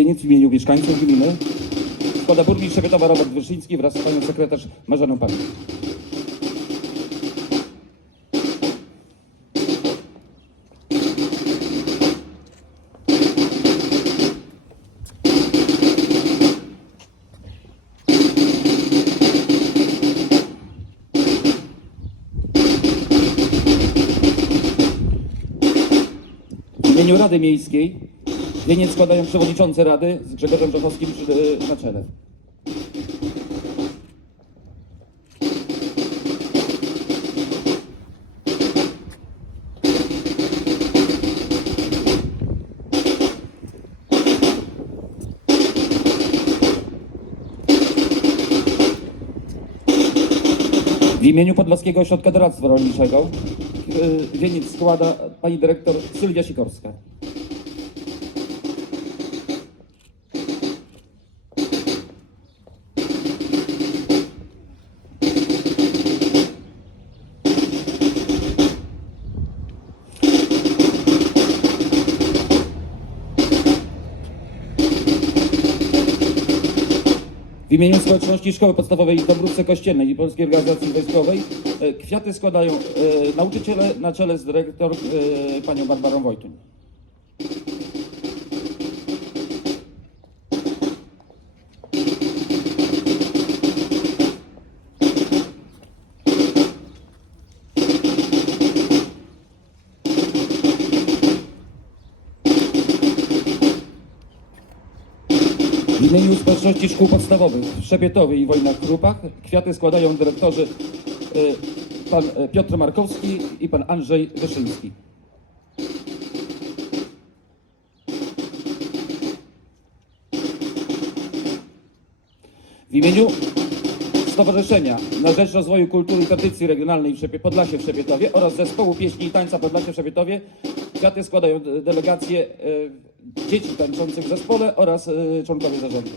wieniec w imieniu mieszkańców gminy składa burmistrz Szepietowa Robert Wyszyński wraz z panią sekretarz Marzeną Pan. W imieniu Rady Miejskiej wieniec składają przewodniczący Rady z Grzegorzem Brzechowskim przy- na czele. W imieniu Podlaskiego Ośrodka Doradztwa Rolniczego y, wieniec składa pani dyrektor Sylwia Sikorska. W imieniu społeczności Szkoły Podstawowej w Dąbrówce Kościelnej i Polskiej Organizacji Wojskowej e, kwiaty składają e, nauczyciele na czele z dyrektor e, panią Barbarą Wojtuń. W imieniu społeczności szkół podstawowych w Szepietowie i Wojnach Krupach kwiaty składają dyrektorzy e, pan e, Piotr Markowski i pan Andrzej Wyszyński. W imieniu Stowarzyszenia na Rzecz Rozwoju Kultury i Tradycji Regionalnej w Podlasie w Szepietowie oraz Zespołu Pieśni i Tańca Podlasie w Szepietowie kwiaty składają de- delegacje dzieci tańczących w zespole oraz e, członkowie zarządu.